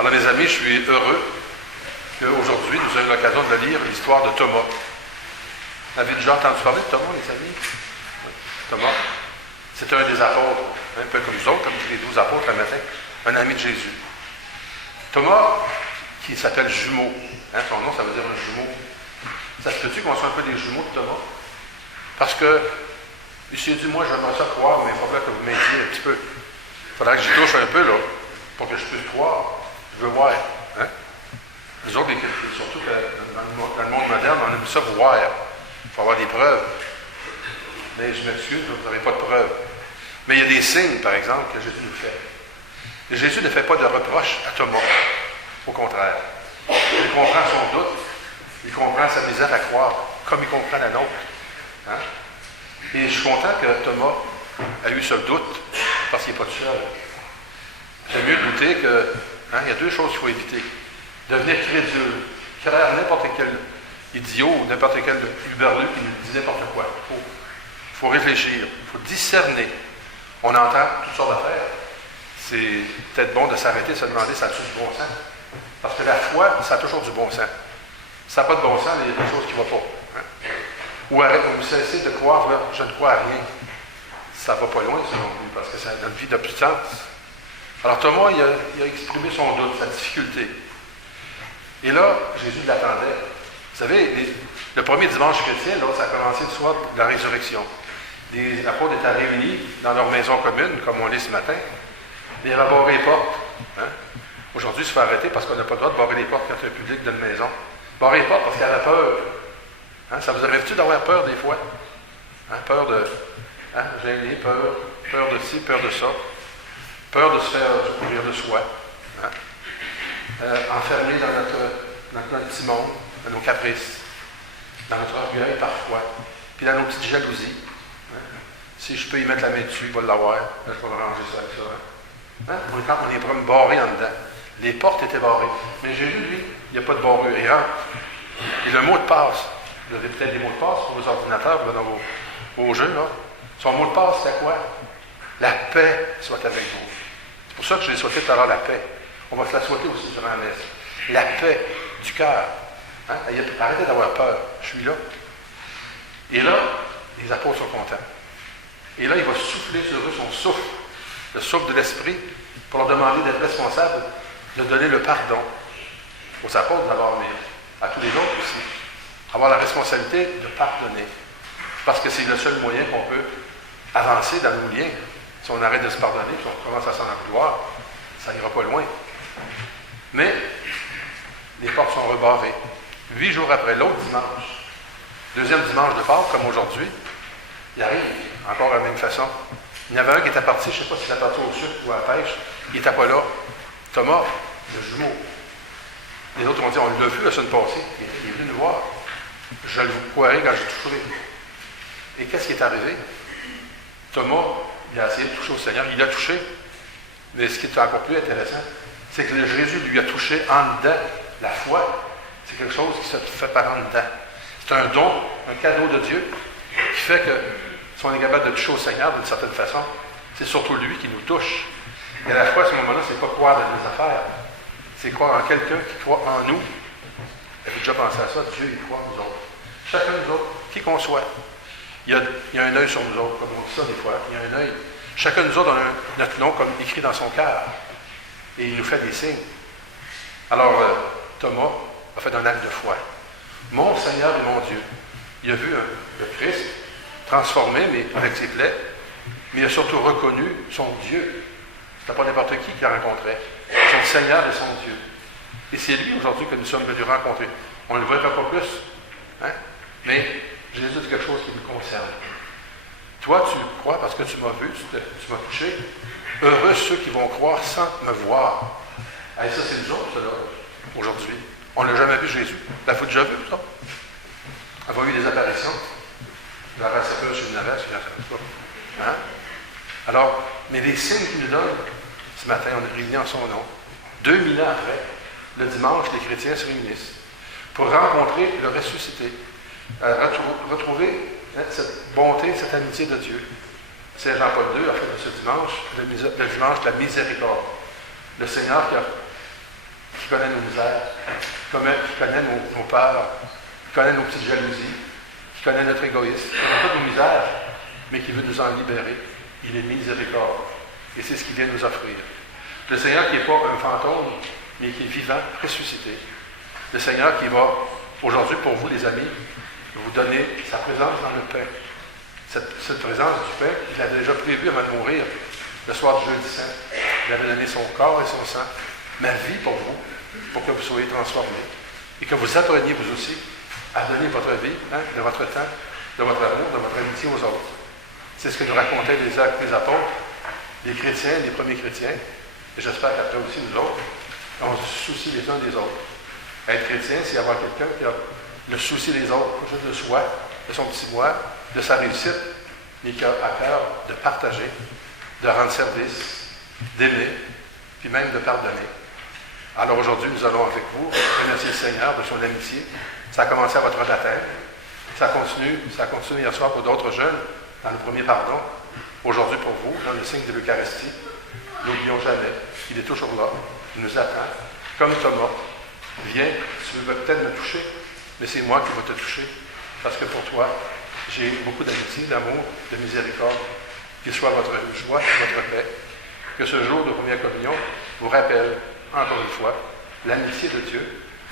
Alors, mes amis, je suis heureux qu'aujourd'hui, nous ayons l'occasion de lire l'histoire de Thomas. Avez-vous déjà entendu parler de Thomas, les amis? Thomas, c'était un des apôtres, un peu comme nous autres, comme les 12 apôtres le matin, un ami de Jésus. Thomas, qui s'appelle Jumeau, son nom, ça veut dire un jumeau. Ça se peut-tu qu'on soit un peu des jumeaux de Thomas? Parce que, il s'est dit, moi, j'aimerais ça croire, mais il faudrait que vous m'aidiez un petit peu. Il faudrait que j'y touche un peu, là, pour que je puisse croire. Je veux voir. Hein? Nous autres, surtout que dans le monde moderne, on aime ça voir. Il faut avoir des preuves. Mais je m'excuse, vous n'avez pas de preuves. Mais il y a des signes, par exemple, que Jésus nous fait. Et Jésus ne fait pas de reproches à Thomas. Au contraire. Il comprend son doute. Il comprend sa misère à croire, comme il comprend la nôtre. Hein? Et je suis content que Thomas a eu ce doute, parce qu'il n'est pas tout seul. C'est mieux de douter que... il y a deux choses qu'il faut éviter. Devenir crédule. Croire n'importe quel idiot ou n'importe quel hurluberlu qui nous dit n'importe quoi. Il faut réfléchir. Il faut discerner. On entend toutes sortes d'affaires. C'est peut-être bon de s'arrêter, de se demander ça a-t-il du bon sens? Parce que la foi, ça a toujours du bon sens. Ça n'a pas de bon sens, il y a des choses qui ne vont pas. Hein? Ou cesser de croire, là, je ne crois à rien. Ça ne va pas loin, ça non plus, parce que ça a notre vie de puissance. Alors Thomas, il a exprimé son doute, sa difficulté. Et là, Jésus l'attendait. Vous savez, le premier dimanche chrétien, là, ça a commencé le soir de la résurrection. Les apôtres étaient réunis dans leur maison commune, comme on lit ce matin. Ils avaient barré les portes. Hein? Aujourd'hui, il se fait arrêter parce qu'on n'a pas le droit de barrer les portes quand il y a un public d'une maison. Barrer les portes parce qu'il avait peur. Hein? Ça vous arrive-tu d'avoir peur des fois? Hein? Peur de gêner, peur de ci, peur de ça. Peur de se faire rire de soi. Hein? Enfermé dans notre petit monde, dans nos caprices, dans notre orgueil parfois, puis dans nos petites jalousies. Hein? Si je peux y mettre la main dessus, il va l'avoir. Je vais ranger ça avec ça. Hein? On est vraiment barré en dedans. Les portes étaient barrées. Mais Jésus, lui, il n'y a pas de barrure. Il rentre. Et le mot de passe, vous avez peut-être des mots de passe sur vos ordinateurs, dans vos jeux, là. Son mot de passe, c'est quoi? La paix soit avec vous. C'est pour ça que j'ai souhaité tout à l'heure la paix. On va se la souhaiter aussi durant la messe. La paix du cœur. Hein? Arrêtez d'avoir peur. Je suis là. Et là, les apôtres sont contents. Et là, il va souffler sur eux son souffle, le souffle de l'Esprit, pour leur demander d'être responsables, de donner le pardon aux apôtres d'abord, mais à tous les autres aussi. Avoir la responsabilité de pardonner. Parce que c'est le seul moyen qu'on peut avancer dans nos liens. Si on arrête de se pardonner, si on commence à s'en vouloir, ça n'ira pas loin. Mais les portes sont rebarrées. 8 jours après l'autre dimanche, deuxième dimanche de Pâques, comme aujourd'hui, il arrive encore de la même façon. Il y en avait un qui était parti, je ne sais pas s'il était parti au sud ou à la pêche, il n'était pas là. Thomas, le jumeau. Les autres ont dit, on l'a vu la semaine passée, il est venu nous voir. Je le croirai quand je toucherai. Et qu'est-ce qui est arrivé? Thomas, il a essayé de toucher au Seigneur, il l'a touché. Mais ce qui est encore plus intéressant, c'est que Jésus lui a touché en dedans. La foi, c'est quelque chose qui se fait par en dedans. C'est un don, un cadeau de Dieu, qui fait que si on est capable de toucher au Seigneur d'une certaine façon, c'est surtout lui qui nous touche. Et à la foi, à ce moment-là, c'est pas croire dans les affaires. C'est croire en quelqu'un qui croit en nous. Avez-vous déjà pensé à ça? Dieu, il croit en nous autres. Chacun de nous autres, qui qu'on soit. Il y a un œil sur nous autres, comme on dit ça des fois. Il y a un œil. Chacun de nous autres a notre nom comme écrit dans son cœur. Et il nous fait des signes. Alors, Thomas a fait un acte de foi. Mon Seigneur et mon Dieu. Il a vu le Christ transformé, mais avec ses plaies. Mais il a surtout reconnu son Dieu. Ce n'était pas n'importe qui l'a rencontré. Son Seigneur et son Dieu. Et c'est lui aujourd'hui que nous sommes venus rencontrer. On ne le verra pas plus. Hein? Mais Jésus dit quelque chose qui nous concerne. Toi, tu crois parce que tu m'as vu, tu m'as touché. Heureux ceux qui vont croire sans me voir. Et ça, c'est nous autres, ça, là, aujourd'hui. On n'a jamais vu Jésus. L'avez-vous déjà vu, ça? Avez-vous eu des apparitions? La race à peu chez une navette, je ne sais pas. Hein? Alors, mais les signes qu'il nous donne, ce matin, on est réunis en son nom. 2000 ans après, le dimanche, les chrétiens se réunissent pour rencontrer le ressuscité, retrouver cette bonté, cette amitié de Dieu. C'est Jean-Paul II a fait de ce dimanche, le dimanche de la miséricorde. Le Seigneur connaît nos misères, qui connaît nos peurs, qui connaît nos petites jalousies, qui connaît notre égoïsme, qui connaît toutes nos misères, mais qui veut nous en libérer. Il est miséricorde. Et c'est ce qu'il vient nous offrir. Le Seigneur qui n'est pas un fantôme, mais qui est vivant, ressuscité. Le Seigneur qui va, aujourd'hui pour vous les amis, vous donner sa présence dans le pain. Cette présence du pain, il l'avait déjà prévu avant de mourir, le soir du jeudi saint. Il avait donné son corps et son sang, ma vie pour vous, pour que vous soyez transformés. Et que vous appreniez vous aussi à donner votre vie, de votre temps, de votre amour, de votre amitié aux autres. C'est ce que nous racontaient les actes des apôtres, les chrétiens, les premiers chrétiens. Et j'espère qu'après aussi nous autres, on se soucie les uns des autres. Être chrétien, c'est avoir quelqu'un qui a le souci des autres, pas juste de soi, de son petit moi, de sa réussite, mais qui a à cœur de partager, de rendre service, d'aimer, puis même de pardonner. Alors aujourd'hui, nous allons avec vous remercier le Seigneur de son amitié. Ça a commencé à votre baptême. Ça continue hier soir pour d'autres jeunes, dans le premier pardon. Aujourd'hui pour vous, dans le signe de l'Eucharistie. N'oublions jamais, il est toujours là, il nous attend. Comme Thomas, viens, tu veux peut-être me toucher, mais c'est moi qui vais te toucher. Parce que pour toi, j'ai beaucoup d'amitié, d'amour, de miséricorde. Qu'il soit votre joie, votre paix. Que ce jour de première communion vous rappelle, encore une fois, l'amitié de Dieu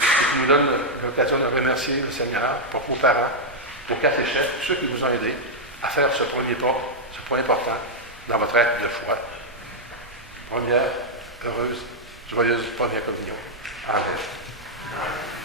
et qui nous donne l'occasion de remercier le Seigneur pour vos parents, vos catéchètes, ceux qui vous ont aidés à faire ce premier pas, ce point important dans votre acte de foi. Première, heureuse, joyeuse première communion. Amen.